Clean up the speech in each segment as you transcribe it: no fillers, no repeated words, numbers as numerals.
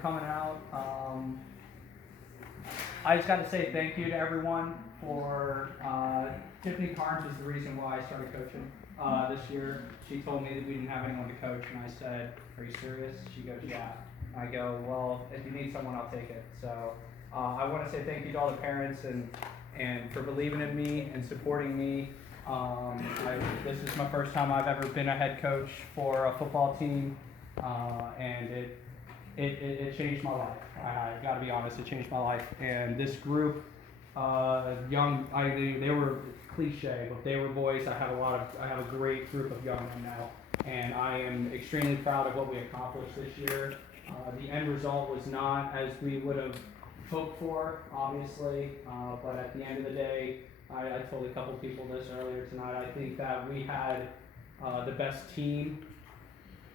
coming out. I just got to say thank you to everyone for, Tiffany Carnes is the reason why I started coaching this year. She told me that we didn't have anyone to coach, and I said, are you serious? She goes, yeah. I go, well, if you need someone, I'll take it. So I want to say thank you to all the parents and for believing in me and supporting me. This is my first time I've ever been a head coach for a football team, and it changed my life. I gotta be honest, it changed my life. And this group, they were cliche, but they were boys. I have a great group of young men now, and I am extremely proud of what we accomplished this year. The end result was not as we would have hoped for, obviously, but at the end of the day, I told a couple people this earlier tonight. I think that we had the best team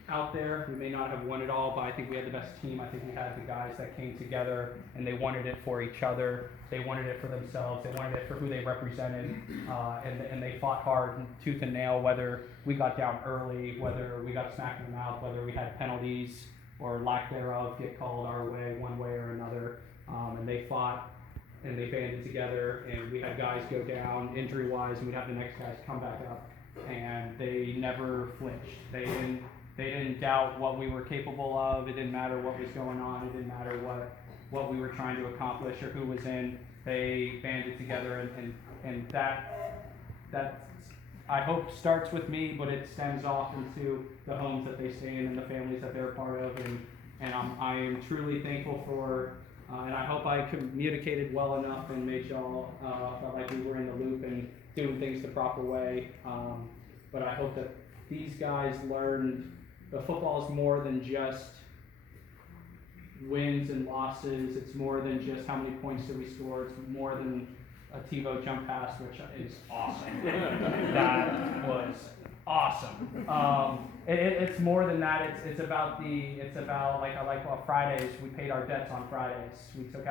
out there. We may not have won it all, but I think we had the best team. I think we had the guys that came together and they wanted it for each other. They wanted it for themselves. They wanted it for who they represented, and they fought hard, tooth and nail, whether we got down early, whether we got smacked in the mouth, whether we had penalties or lack thereof get called our way, one way or another. And they fought and they banded together, and we had guys go down injury-wise, and we'd have the next guys come back up, and they never flinched. They didn't doubt what we were capable of. It didn't matter what was going on. It didn't matter what we were trying to accomplish or who was in. They banded together, and that I hope starts with me, but it stems off into the homes that they stay in and the families that they're a part of, and I am truly thankful for, and I hope I communicated well enough and made y'all felt like we were in the loop and doing things the proper way, but I hope that these guys learned that football is more than just wins and losses. It's more than just how many points did we score. It's more than a TiVo jump pass, which is awesome. That was awesome. It's more than that. It's about Fridays. We paid our debts on Fridays. We took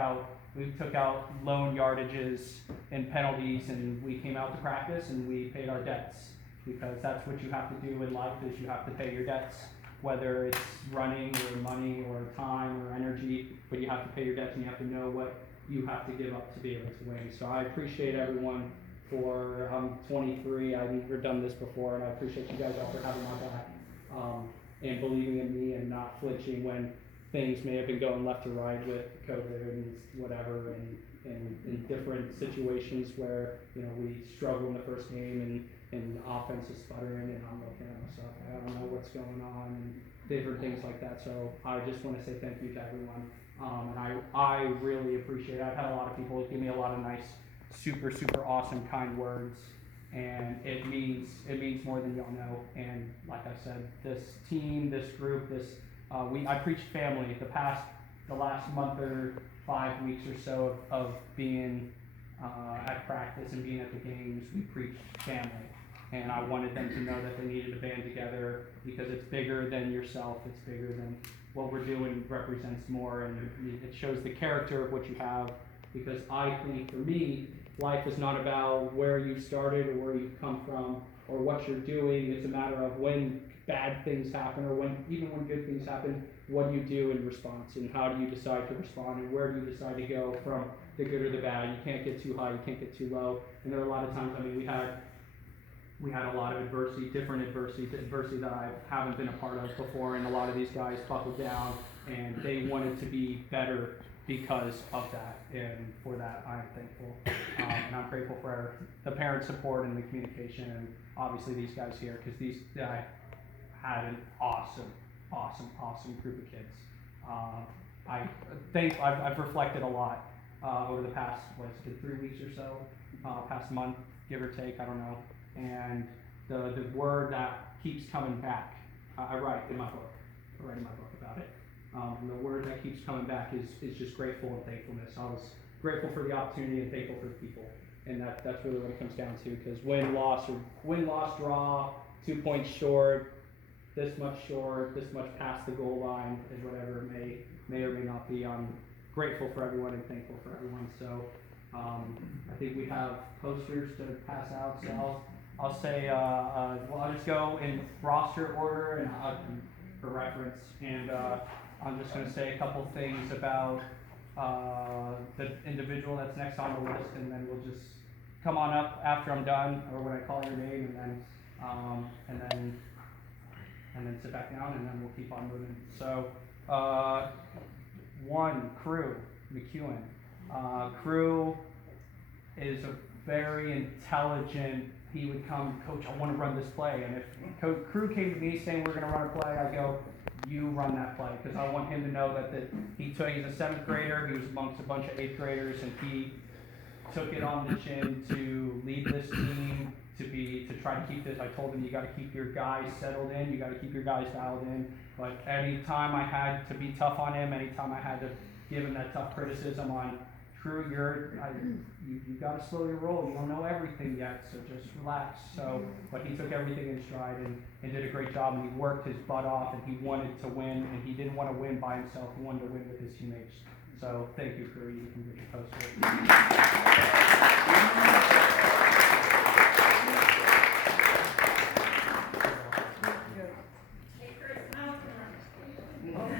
out loan yardages and penalties, and we came out to practice and we paid our debts, because that's what you have to do in life, is you have to pay your debts, whether it's running or money or time or energy, but you have to pay your debts and you have to know what you have to give up to be able to win. So I appreciate everyone for, I'm 23, I've never done this before, and I appreciate you guys all for having my back, and believing in me and not flinching when things may have been going left or right with COVID and whatever, and in different situations where, we struggle in the first game and offense is sputtering, and I'm looking at myself, I don't know what's going on, and different things like that. So I just want to say thank you to everyone, and I really appreciate it. I've had a lot of people give me a lot of nice, super awesome, kind words, and it means more than y'all know. And like I said, this team, this group, I preached family the last month or 5 weeks or so of being at practice and being at the games. We preached family. And I wanted them to know that they needed to band together, because it's bigger than yourself. It's bigger than what we're doing. Represents more, and it shows the character of what you have. Because I think, for me, life is not about where you started or where you've come from or what you're doing. It's a matter of when bad things happen, or even when good things happen, what do you do in response, and how do you decide to respond, and where do you decide to go from the good or the bad. You can't get too high, you can't get too low. And there are a lot of times, we had a lot of adversity that I haven't been a part of before, and a lot of these guys buckled down, and they wanted to be better because of that, and for that I'm thankful, and I'm grateful for the parent support and the communication, and obviously these guys here, because I had an awesome group of kids. I think I've reflected a lot over the past 3 weeks or so, past month, give or take, I don't know. And the word that keeps coming back, I write in my book about it. And the word that keeps coming back is just grateful and thankfulness. I was grateful for the opportunity and thankful for the people, and that's really what it comes down to. Because win, loss, draw, 2 points short, this much past the goal line, and whatever it may or may not be. I'm grateful for everyone and thankful for everyone. So I think we have posters to pass out. So I'll say, I'll just go in roster order and for reference, and I'm just going to say a couple things about the individual that's next on the list, and then we'll just come on up after I'm done, or when I call your name, and then sit back down, and then we'll keep on moving. So, one, Crew McEwen. Crew is a very intelligent. He would come, Coach, I want to run this play, and if Crew came to me saying we're going to run a play, I go, you run that play, because I want him to know that he's a 7th grader. He was amongst a bunch of 8th graders, and he took it on the chin to lead this team, to try to keep this. I told him, you got to keep your guys settled in, you got to keep your guys dialed in. But anytime I had to be tough on him, anytime I had to give him that tough criticism on, Crew, you got to slow your roll. You don't know everything yet, so just relax. But he took everything in stride and did a great job, and he worked his butt off, and he wanted to win, and he didn't want to win by himself. He wanted to win with his teammates. So thank you, Crew. You can get your poster.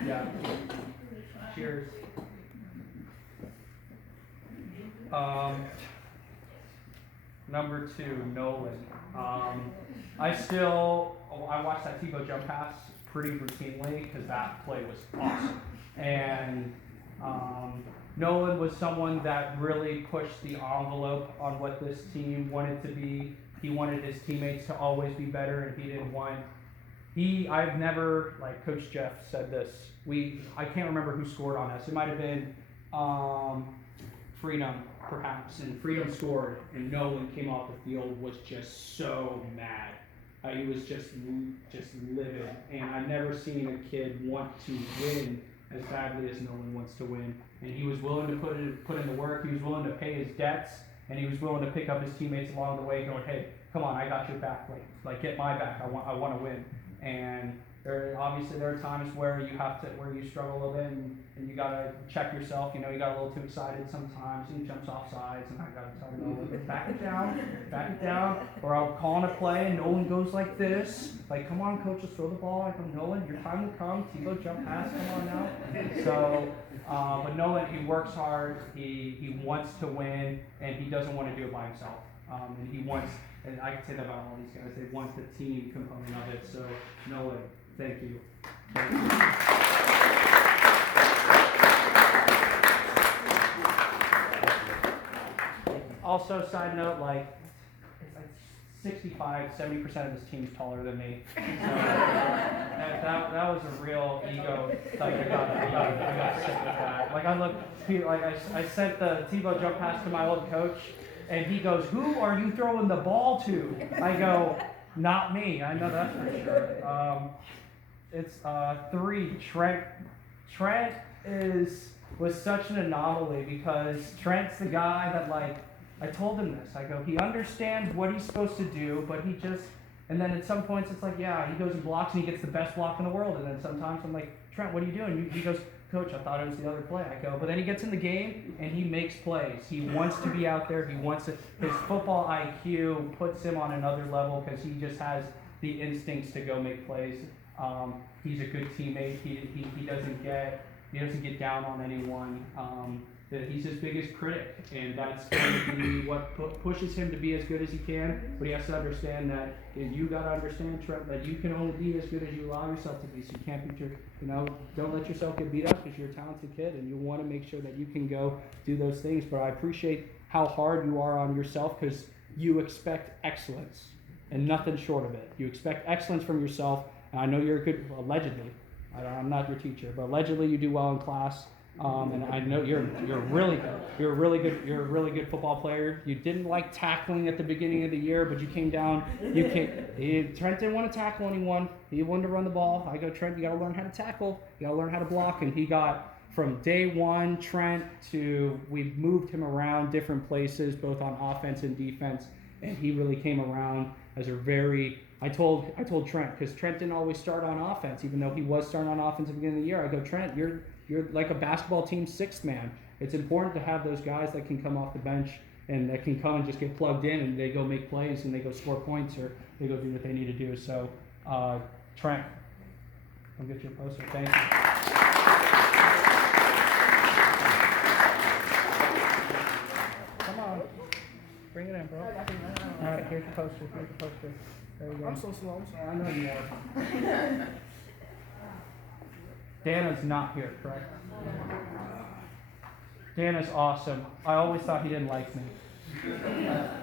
Yeah. Cheers. Number 2, Nolan. I watched that Tebow jump pass pretty routinely because that play was awesome. And Nolan was someone that really pushed the envelope on what this team wanted to be. He wanted his teammates to always be better, and he didn't want. I've never, like Coach Jeff said this. I can't remember who scored on us. It might have been Freedom, perhaps, and Freedom scored, and Nolan came off the field, was just so mad. He was just livid, and I've never seen a kid want to win as badly as Nolan wants to win. And he was willing to put in the work. He was willing to pay his debts, and he was willing to pick up his teammates along the way, going, "Hey, come on, I got your back. Like get my back. I want to win." And there are times where you struggle a little bit, and you gotta check yourself. You got a little too excited sometimes, and he jumps off sides, and I gotta tell him, back it down, or I'll call on a play, and Nolan goes like this, like, come on, coach, just throw the ball. I go, Nolan, your time will come. Tebow, jump pass, come on now. So, but Nolan, he works hard. He wants to win, and he doesn't want to do it by himself. And he wants. And I can say that about all these guys. They want the team component of it. So, Nolan, thank you. Also, side note, it's like 65, 70% of this team's taller than me. So, that was a real ego. Like, I got sick with that. I sent the Tebow jump pass to my old coach. And he goes, who are you throwing the ball to? I go, not me. I know that's for sure. It's 3, Trent. Trent was such an anomaly because Trent's the guy that, I told him this. I go, he understands what he's supposed to do, but and then at some points it's like, yeah, he goes and blocks and he gets the best block in the world. And then sometimes I'm like, Trent, what are you doing? He goes, Coach, I thought it was the other play. I go, but then he gets in the game and he makes plays. He wants to be out there. He wants to. His football IQ puts him on another level because he just has the instincts to go make plays. He's a good teammate. He doesn't get down on anyone. He's his biggest critic, and that's going to be what pushes him to be as good as he can. But he has to understand that you got to understand, Trent, that you can only be as good as you allow yourself to be. So you can't be, don't let yourself get beat up because you're a talented kid, and you want to make sure that you can go do those things. But I appreciate how hard you are on yourself because you expect excellence and nothing short of it. You expect excellence from yourself, and I know you're a good, allegedly. I'm not your teacher, but allegedly you do well in class. And I know you're really good. You're a really good football player. You didn't like tackling at the beginning of the year, but you came down. Trent didn't want to tackle anyone. He wanted to run the ball. I go, Trent, you got to learn how to tackle. You got to learn how to block. And he got from day one, Trent, to we've moved him around different places, both on offense and defense. And he really came around as a very. I told Trent because Trent didn't always start on offense, even though he was starting on offense at the beginning of the year. I go, Trent, you're like a basketball team's 6th man. It's important to have those guys that can come off the bench and that can come and just get plugged in and they go make plays and they go score points or they go do what they need to do. So, Trent, come get your poster. Thank you. poster. Make a poster. There you go. I'm so slow. Yeah, I know you are. Dana's not here, correct? Dana's awesome. I always thought he didn't like me.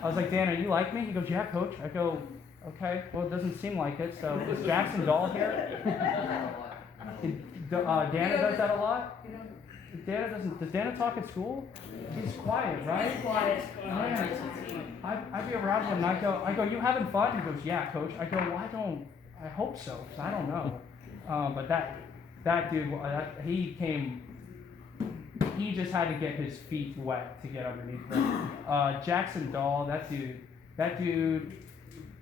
I was like, Dana, you like me? He goes, yeah, coach. I go, okay. Well, it doesn't seem like it. So is Jackson Dahl here? Dana does that a lot? Dana doesn't. Does Dana talk at school? He's quiet, right? He's quiet. Man, I be around him and I go, you having fun? He goes, yeah, coach. I go, well, I hope so, because I don't know. But that dude, he came. He just had to get his feet wet to get underneath him. Jackson Dahl, that dude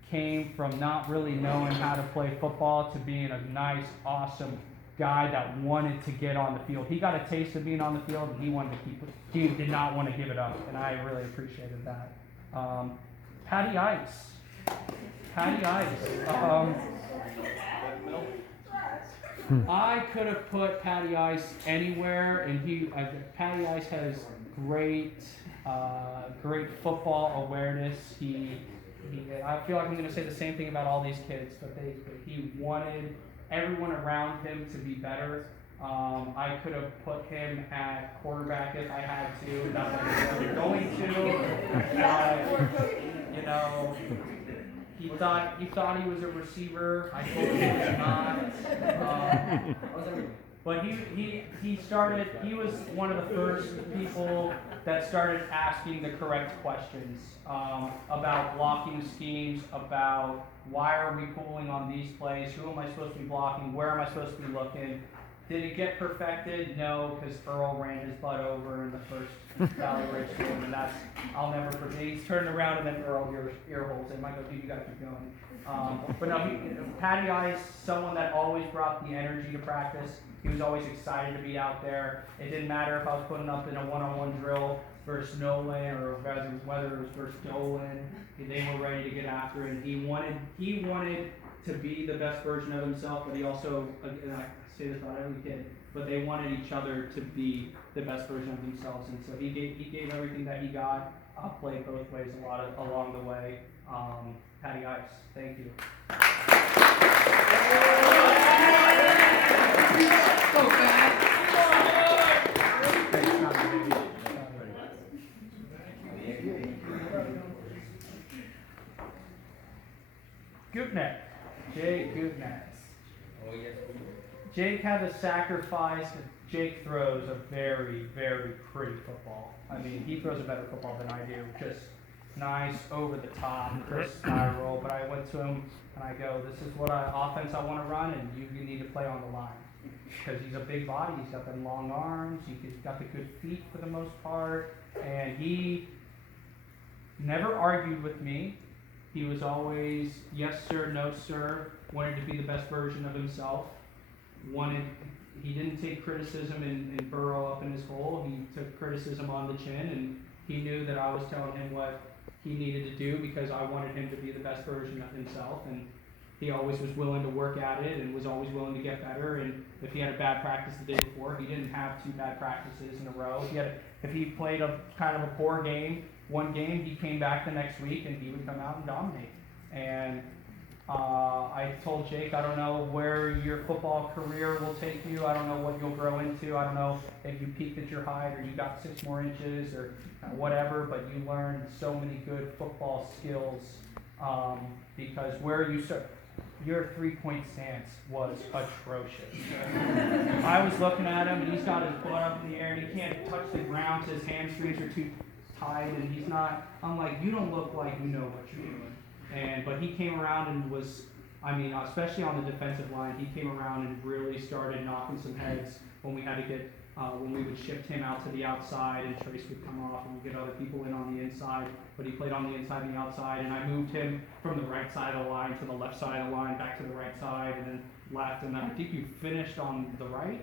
came from not really knowing how to play football to being a nice, awesome guy that wanted to get on the field. He got a taste of being on the field, and he wanted to keep it. He did not want to give it up, and I really appreciated that. Patty Ice. I could have put Patty Ice anywhere, and Patty Ice has great football awareness. I feel like I'm going to say the same thing about all these kids, but he wanted everyone around him to be better. I could have put him at quarterback if I had to. Not that I'm really going to. You know, he thought he was a receiver. I told him he was not. But he was one of the first people that started asking the correct questions about blocking schemes, about why are we pulling on these plays, who am I supposed to be blocking, where am I supposed to be looking. Did it get perfected? No, because Earl ran his butt over in the first Valley Ridge game, and I'll never forget. He's turning around and then Earl ear holds him. I go, dude, you gotta keep going. But no, Patty Ice, someone that always brought the energy to practice. He was always excited to be out there. It didn't matter if I was putting up in a one-on-one drill versus Nolan or whether it was versus Nolan. They were ready to get after it. He wanted to be the best version of himself, but he also, and I say this about every kid, but they wanted each other to be the best version of themselves, and so he gave everything that he got. Played both ways along the way. Patty Ice, thank you. So bad. Goopnet, Jake Goopnet. Jake had to sacrifice. Jake throws a very, very pretty football. I mean, he throws a better football than I do. Just nice, over the top, crisp spiral. But I went to him and I go, this is what offense I want to run, and you need to play on the line. Because he's a big body, he's got the long arms, he's got the good feet for the most part, and he never argued with me. He was always yes sir, no sir, wanted to be the best version of himself. He didn't take criticism and burrow up in his hole. He took criticism on the chin, and he knew that I was telling him what he needed to do because I wanted him to be the best version of himself. And he always was willing to work at it and was always willing to get better. And if he had a bad practice the day before, he didn't have 2 bad practices in a row. If he played a kind of a poor game, one game, he came back the next week and he would come out and dominate. And I told Jake, I don't know where your football career will take you. I don't know what you'll grow into. I don't know if you peaked at your height or you got 6 more inches or whatever, but you learned so many good football skills because where you serve. Your 3-point stance was atrocious. I was looking at him, and he's got his butt up in the air, and he can't touch the ground, so his hamstrings are too tight, and he's not. I'm like, you don't look like you know what you're doing. But he came around and was, especially on the defensive line, he came around and really started knocking some heads when we had to get, when we would shift him out to the outside, and Trace would come off, and we'd get other people in on the inside. But he played on the inside and the outside, and I moved him from the right side of the line to the left side of the line, back to the right side, and then left. And I think you finished on the right.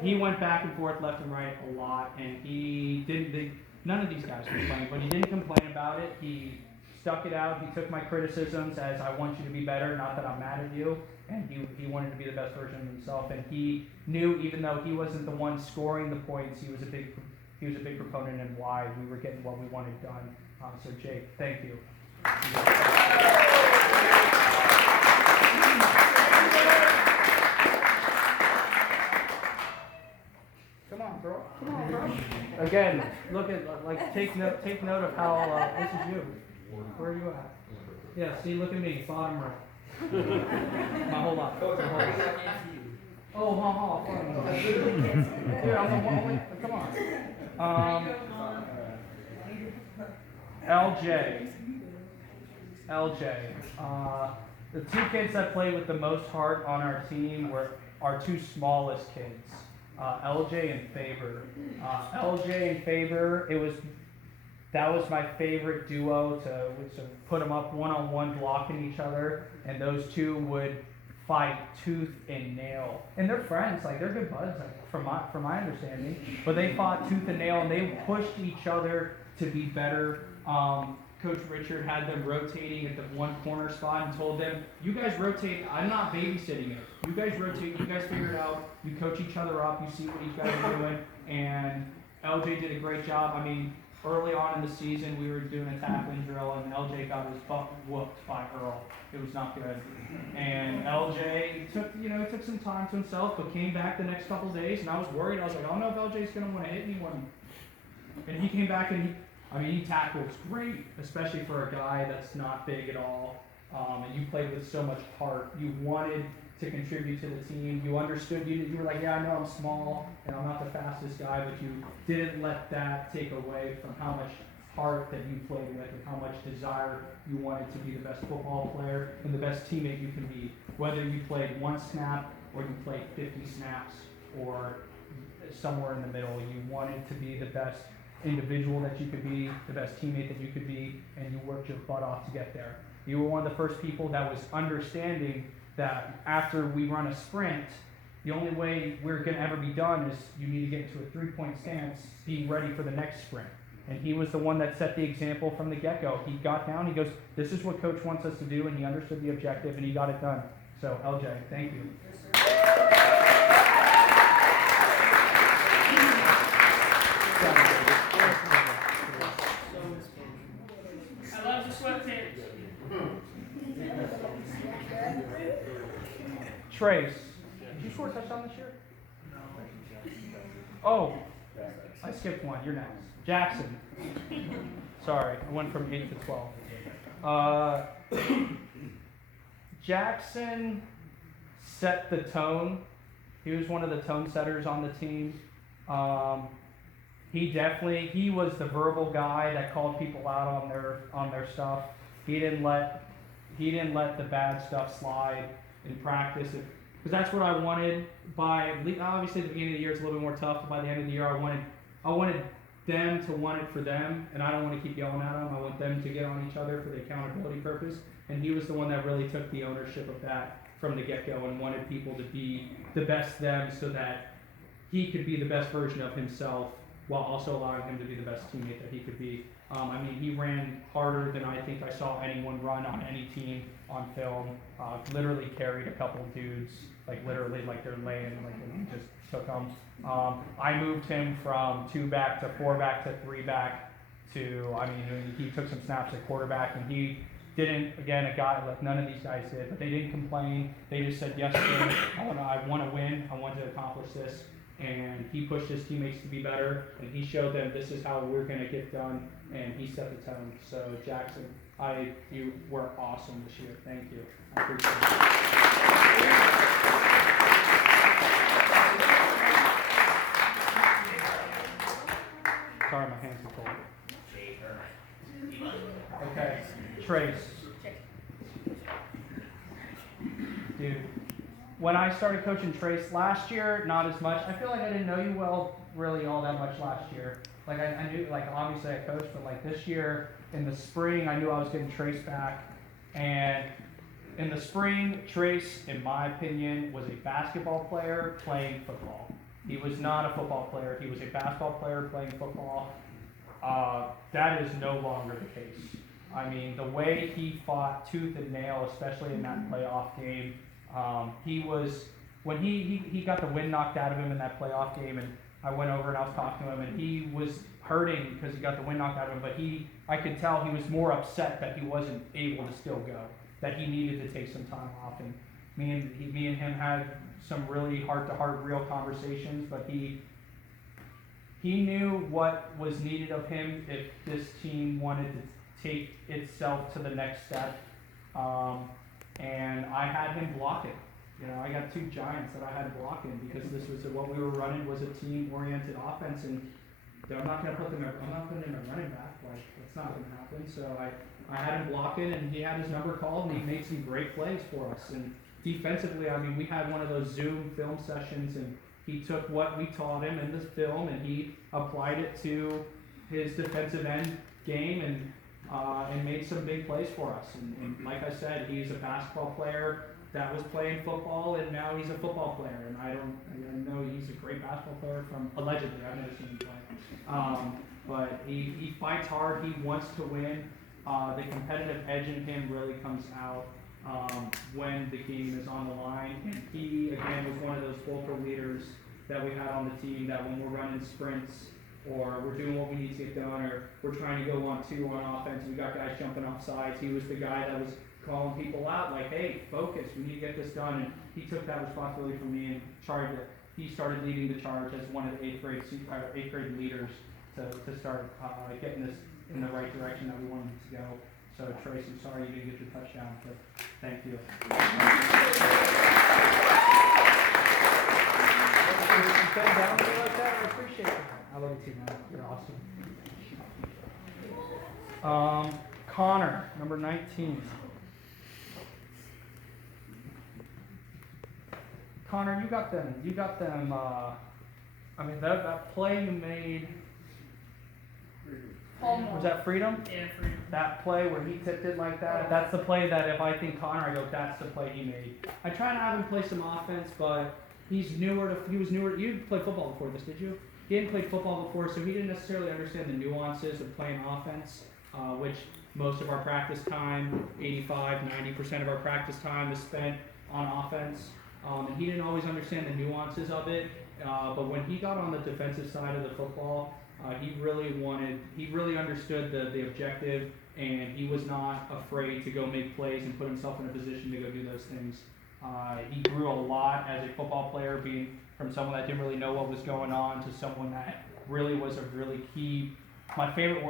He went back and forth, left and right a lot, and none of these guys complained, but he didn't complain about it. He stuck it out. He took my criticisms as I want you to be better, not that I'm mad at you. And he wanted to be the best version of himself. And he knew, even though he wasn't the one scoring the points, he was a big proponent in why we were getting what we wanted done. So Jake, thank you. Come on, bro. Come on, bro. Again, look at, like, take note of how, this is you. Where are you at? Yeah, see, look at me, bottom right. My whole life. Oh, fine. Here, I'm the one, wait, come on. LJ. The two kids that played with the most heart on our team were our two smallest kids, LJ and Faber. LJ and Faber, that was my favorite duo to put them up one-on-one blocking each other, and those two would fight tooth and nail. And they're friends, like they're good buds, like, from my understanding. But they fought tooth and nail, and they pushed each other to be better. Coach Richard had them rotating at the one corner spot and told them, you guys rotate, I'm not babysitting it. You guys rotate, you guys figure it out, you coach each other up, you see what each guys are doing, and LJ did a great job. I mean, early on in the season, we were doing a tackling drill, and LJ got his butt whooped by Earl. It was not good. And LJ took some time to himself, but came back the next couple days, and I was worried. I was like, I don't know if LJ's going to want to hit anyone. And he came back, and he tackles great, especially for a guy that's not big at all. And you played with so much heart. You wanted to contribute to the team. You understood. You were like, yeah, I know I'm small and I'm not the fastest guy, but you didn't let that take away from how much heart that you played with and how much desire you wanted to be the best football player and the best teammate you can be. Whether you played one snap or you played 50 snaps or somewhere in the middle, you wanted to be the best individual that you could be, the best teammate that you could be, and you worked your butt off to get there. You were one of the first people that was understanding that after we run a sprint, the only way we're going to ever be done is you need to get into a three-point stance, being ready for the next sprint. And he was the one that set the example from the get-go. He got down, he goes, this is what coach wants us to do, and he understood the objective, and he got it done. So, LJ, thank you. I love the sweatpants. Trace, did you score a touchdown this year? Oh, I skipped one. You're next. Jackson. Sorry, I went from 8 to 12. Jackson set the tone. He was one of the tone setters on the team. He was the verbal guy that called people out on their stuff. He didn't let the bad stuff slide in practice, because that's what I wanted. Obviously at the beginning of the year it's a little bit more tough, but by the end of the year I wanted them to want it for them, and I don't want to keep yelling at them. I want them to get on each other for the accountability purpose, and he was the one that really took the ownership of that from the get-go and wanted people to be the best them so that he could be the best version of himself while also allowing him to be the best teammate that he could be. He ran harder than I think I saw anyone run on any team on film. Literally carried a couple dudes, like they're laying, and he just took them. I moved him from 2-back to 4-back to 3-back to, he took some snaps at quarterback, and he didn't, again, a guy like none of these guys did, but they didn't complain. They just said, yes, sir, I want to win, I want to accomplish this. And he pushed his teammates to be better, and he showed them this is how we're going to get done, and he set the tone. So, Jackson, you were awesome this year. Thank you. I appreciate it. Sorry, my hands are cold. Okay, Trace. Dude. When I started coaching Trace last year, not as much. I feel like I didn't know you really all that much last year. Like I knew, obviously I coached, but this year in the spring, I knew I was getting Trace back. And in the spring, Trace, in my opinion, was a basketball player playing football. He was not a football player. He was a basketball player playing football. That is no longer the case. The way he fought tooth and nail, especially in that playoff game, when he got the wind knocked out of him in that playoff game, and I went over and I was talking to him, and he was hurting because he got the wind knocked out of him, but I could tell he was more upset that he wasn't able to still go, that he needed to take some time off. And me and him had some really heart-to-heart real conversations, but he knew what was needed of him if this team wanted to take itself to the next step. And I had him blocking. You know, I got two giants that I had blocking because this was what we were running was a team-oriented offense, and I'm not putting him a running back. Like, that's not going to happen. So I had him blocking, and he had his number called, and he made some great plays for us. And defensively, I mean, we had one of those Zoom film sessions, and he took what we taught him in this film, and he applied it to his defensive end game, and made some big plays for us. And like I said, he's a basketball player that was playing football, and now he's a football player. And I know he's a great basketball player from allegedly. I've never seen him play. But he fights hard. He wants to win. The competitive edge in him really comes out when the game is on the line. And he, again, was one of those vocal leaders that we had on the team, that when we're running sprints or we're doing what we need to get done, or we're trying to go 1-2 on offense, we got guys jumping off sides, he was the guy that was calling people out, like, hey, focus, we need to get this done. And he took that responsibility from me and he started leading the charge as one of the eighth grade leaders to start getting this in the right direction that we wanted it to go. So Trace, I'm sorry you didn't get your touchdown, but thank you. Down to me like that, I appreciate it. I love you too, man. You're awesome. Connor, number 19. Connor, you got them, I mean, that play you made, was that Freedom? Yeah, Freedom. That play where he tipped it like that, that's the play that if I think Connor, I go, that's the play he made. I try to have him play some offense, but he was newer. You played football before this, did you? He hadn't played football before, so he didn't necessarily understand the nuances of playing offense, which most of our practice time, 85-90% of our practice time is spent on offense. And he didn't always understand the nuances of it, but when he got on the defensive side of the football, he really understood the objective, and he was not afraid to go make plays and put himself in a position to go do those things. He grew a lot as a football player, being from someone that didn't really know what was going on to someone that really was a really key. My favorite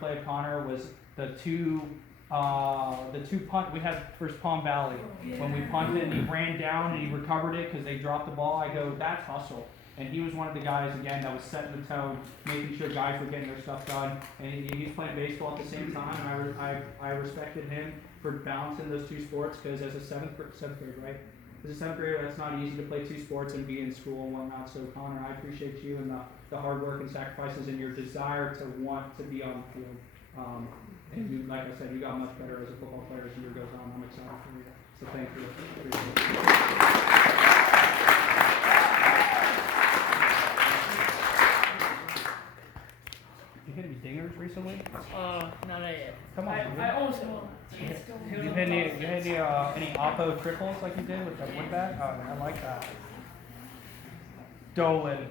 play of Connor was the two punt we had versus Palm Valley. When we punted and he ran down and he recovered it because they dropped the ball, I go, that's hustle. And he was one of the guys, again, that was setting the tone, making sure guys were getting their stuff done. And he's playing baseball at the same time, and I respected him for balancing those two sports, because as a seventh grade, right? As a seventh grader, that's not easy to play two sports and be in school and whatnot. So Connor, I appreciate you and the hard work and sacrifices and your desire to want to be on the field. And you, like I said, you got much better as a football player as the year goes on. I'm excited for you. So thank you. You hit any dingers recently? Not yet. Come on, dude. I almost won. You hit any oppo triples like you did with the wood bat? Oh, I like that. Nolan.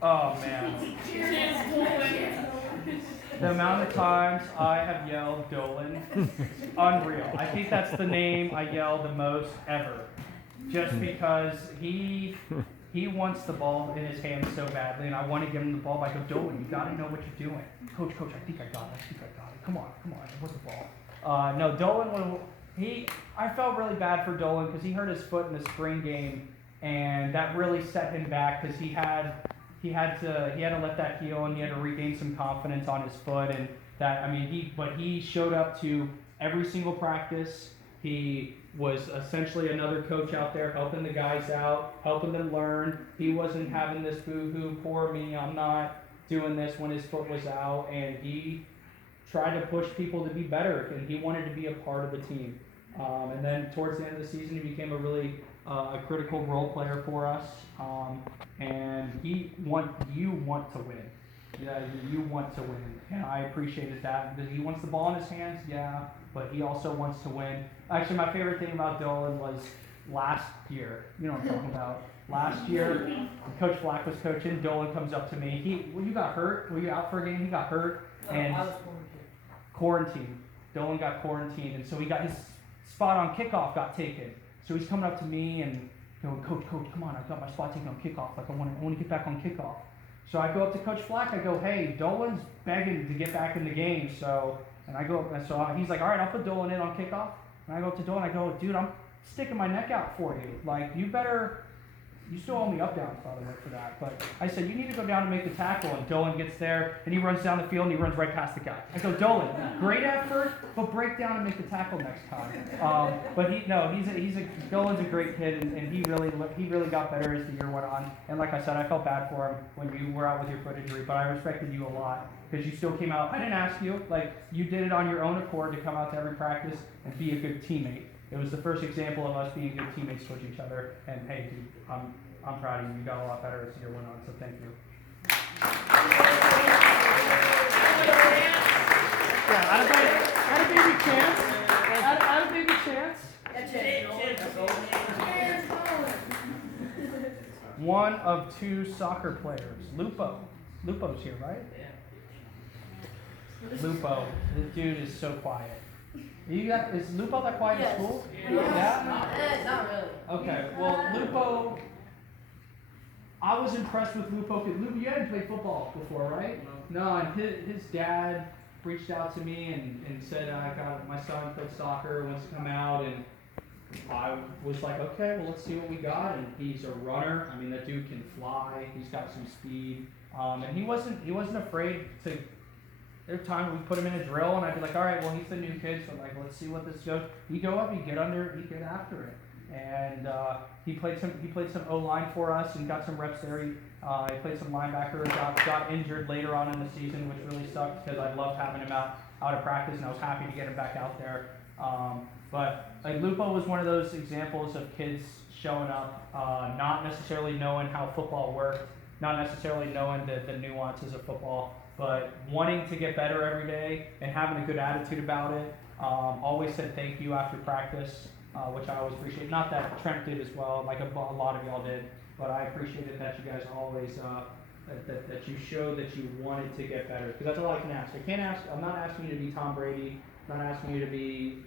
Oh man. The amount of times I have yelled Nolan, unreal. I think that's the name I yell the most ever. Just because he wants the ball in his hands so badly, and I want to give him the ball. I go, Nolan, you got to know what you're doing. Coach, I think I got it. Come on. What's the ball? No, Nolan, I felt really bad for Nolan because he hurt his foot in the spring game, and that really set him back because he had to let that heal, and he had to regain some confidence on his foot, and he showed up to every single practice. He was essentially another coach out there helping the guys out, helping them learn. He wasn't having this boo-hoo, poor me, I'm not doing this when his foot was out, and he tried to push people to be better, and he wanted to be a part of the team. And then towards the end of the season, he became a really critical role player for us, and you want to win. Yeah, you want to win, and I appreciated that. He wants the ball in his hands, yeah, but he also wants to win. Actually, my favorite thing about Nolan was last year. You know what I'm talking about. Last year, Coach Black was coaching. Dolan comes up to me. You got hurt? Were you out for a game? He got hurt. And I was quarantined. Dolan got quarantined, and so he got his spot on kickoff got taken. So he's coming up to me and going, Coach, come on, I got my spot taken on kickoff. Like I want to get back on kickoff. So I go up to Coach Flack. I go, hey, Dolan's begging to get back in the game. So he's like, all right, I'll put Dolan in on kickoff. And I go up to Dolan. I go, dude, I'm sticking my neck out for you. Like you still owe me up downs, by the way, for that. But I said, you need to go down and make the tackle. And Dolan gets there, and he runs down the field, and he runs right past the guy. I go, Dolan, great effort, but break down and make the tackle next time. Dolan's a great kid, and he really got better as the year went on. And like I said, I felt bad for him when you were out with your foot injury, but I respected you a lot because you still came out. I didn't ask you. Like, you did it on your own accord to come out to every practice and be a good teammate. It was the first example of us being good teammates towards each other. And hey, dude, I'm proud of you. You got a lot better as the year went on. So thank you. Yeah, add a baby chance. Add a baby chance. One of two soccer players. Lupo's here, right? Yeah. Lupo. This dude is so quiet. Is Lupo that quiet in school? Yeah? Not really. Okay, well, Lupo, I was impressed with Lupo because Lupo, you hadn't played football before, right? No, and his dad reached out to me and said, my son plays soccer, wants to come out, and I was like, okay, well, let's see what we got. And he's a runner. I mean, that dude can fly. He's got some speed, and he wasn't afraid to. There were times we put him in a drill, and I'd be like, all right, well, he's the new kid, so like, let's see what this goes. You go up, you get after it, and he played some O-line for us and got some reps there. He played some linebacker, got injured later on in the season, which really sucked because I loved having him out of practice, and I was happy to get him back out there. But like Lupo was one of those examples of kids showing up, not necessarily knowing how football worked, not necessarily knowing the nuances of football, but wanting to get better every day and having a good attitude about it. Always said thank you after practice, which I always appreciate. Not that Trent did as well, like a lot of y'all did, but I appreciated that you guys always, that you showed that you wanted to get better. Because that's all I can ask. I'm not asking you to be Tom Brady. I'm not asking you to be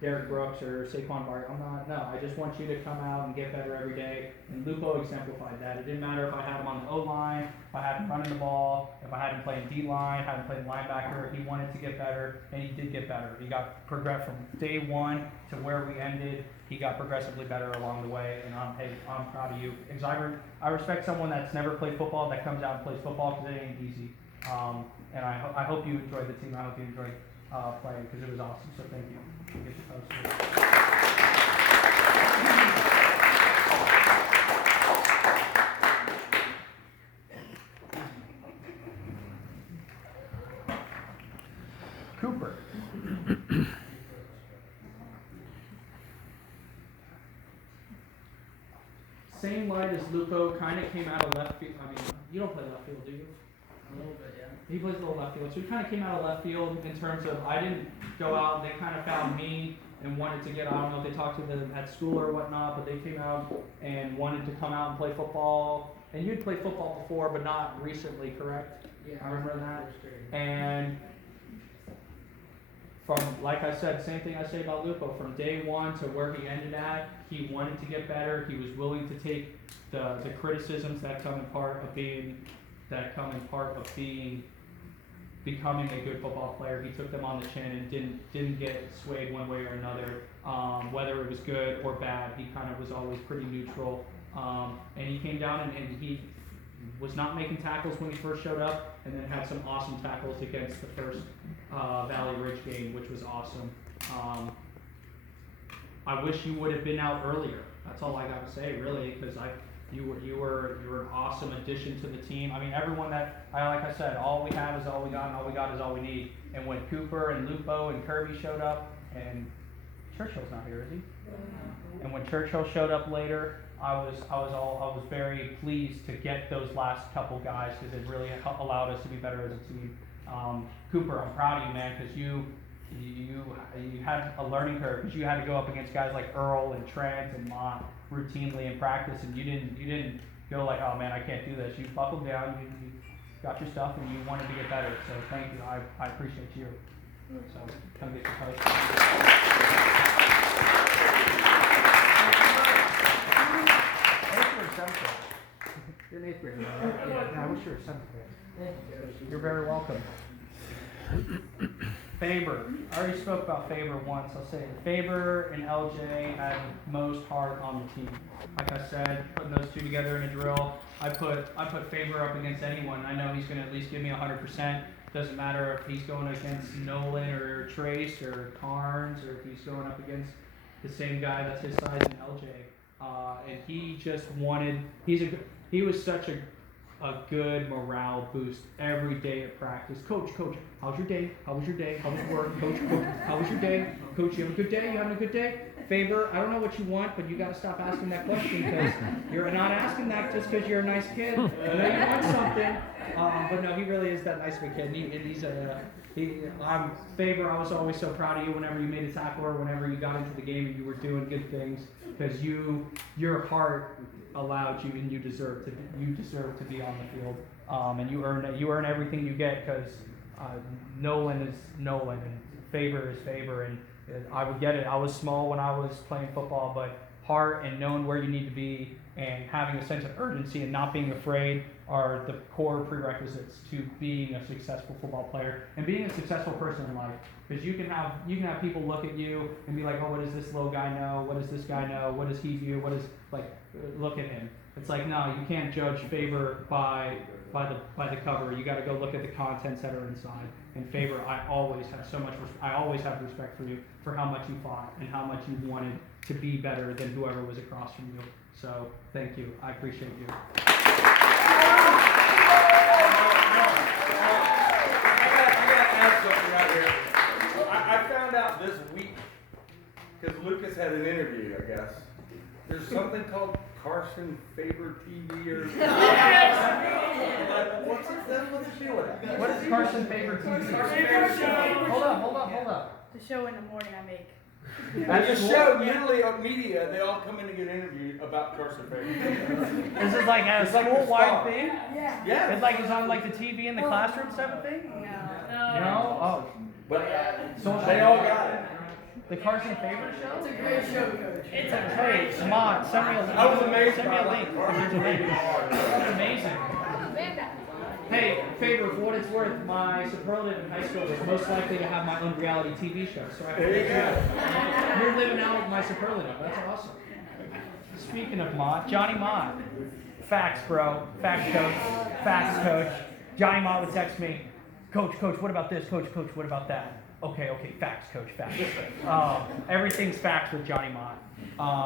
Derek Brooks or Saquon Barkley. I just want you to come out and get better every day. And Lupo exemplified that. It didn't matter if I had him on the O-line, if I had him running the ball, if I had him playing D-line, had him playing linebacker. He wanted to get better, and he did get better. He got progressed from day one to where we ended. He got progressively better along the way, and I'm proud of you. Because I respect someone that's never played football that comes out and plays football because it ain't easy. And I hope you enjoyed the team. I hope you enjoyed playing because it was awesome. So thank you. Cooper. Same light as Lupo, kind of came out of left field. I mean, you don't play left field, do you? A little bit, yeah. He plays a little left field. So he kind of came out of left field in terms of I didn't go out. They kind of found me and wanted to get, I don't know if they talked to them at school or whatnot, but they came out and wanted to come out and play football. And you'd played football before, but not recently, correct? Yeah. I remember that. And from, like I said, same thing I say about Lupo, from day one to where he ended at, he wanted to get better. He was willing to take the criticisms that come in part of becoming a good football player. He took them on the chin and didn't get swayed one way or another, whether it was good or bad. He kind of was always pretty neutral, and he came down and he was not making tackles when he first showed up, and then had some awesome tackles against the first Valley Ridge game, which was awesome. I wish you would have been out earlier. That's all I got to say, really, because you were an awesome addition to the team. I mean, everyone like I said, all we have is all we got, and all we got is all we need. And when Cooper and Lupo and Kirby showed up, and Churchill's not here, is he? And when Churchill showed up later, I was very pleased to get those last couple guys because it really allowed us to be better as a team. Cooper, I'm proud of you, man, because you had a learning curve because you had to go up against guys like Earl and Trent and Mont routinely in practice, and you didn't go like, oh man, I can't do this. You buckled down, you got your stuff, and you wanted to get better. So thank you. I appreciate you. So come get your post. You're an 8th grader. Yeah, I wish you were 7th grade. You're very welcome. Faber. I already spoke about Faber once. I'll say it. Faber and LJ had most heart on the team. Like I said, putting those two together in a drill, I put Faber up against anyone. I know he's going to at least give me 100%. Doesn't matter if he's going against Nolan or Trace or Carnes, or if he's going up against the same guy that's his size in LJ. And he just wanted. He was such a good morale boost every day at practice. Coach, how's your day? How was your day? How was work? Coach, how was your day? Coach, you have a good day? You having a good day? Faber, I don't know what you want, but you got to stop asking that question because you're not asking that just because you're a nice kid. I know you want something, but no, he really is that nice of a kid. I'm Faber. I was always so proud of you whenever you made a tackle or whenever you got into the game and you were doing good things because your heart allowed you, and you deserve to be on the field, and you earn everything you get because Nolan is Nolan and Faber is Faber, and I would get it. I was small when I was playing football, but heart and knowing where you need to be and having a sense of urgency and not being afraid are the core prerequisites to being a successful football player and being a successful person in life. Because you can have people look at you and be like, oh, what does this little guy know? What does this guy know? What does he view? Look at him. It's like, no, you can't judge Faber by the cover. You got to go look at the contents that are inside. And Faber, I always have respect for you for how much you fought and how much you wanted to be better than whoever was across from you. So thank you. I appreciate you. I gotta add something right here. I found out this week because Lucas had an interview, I guess. There's something called Carson Faber TV or what's the deal with that? What is Carson Faber TV? Hold up. The show in the morning I make. And the show, literally on media, they all come in to get interviewed about Carson Faber. This is like a school-wide thing? Yeah. It's like it's on like the TV in the classroom type of thing? No? Oh. But so they all got it. The Carson Faber show? It's a great show, Coach. Hey, come on, send me a link. I was amazed. Send me a link. That's amazing. Hey, Faber, for what it's worth, my superlative in high school was most likely to have my own reality TV show. So There you go. you're living out my superlative. That's awesome. Speaking of Mott, Johnny Mott. Facts, bro. Facts, coach. Facts, coach. Johnny Mott would text me, Coach, what about this? Coach, what about that? Okay, facts, coach, facts. Everything's facts with Johnny Mott.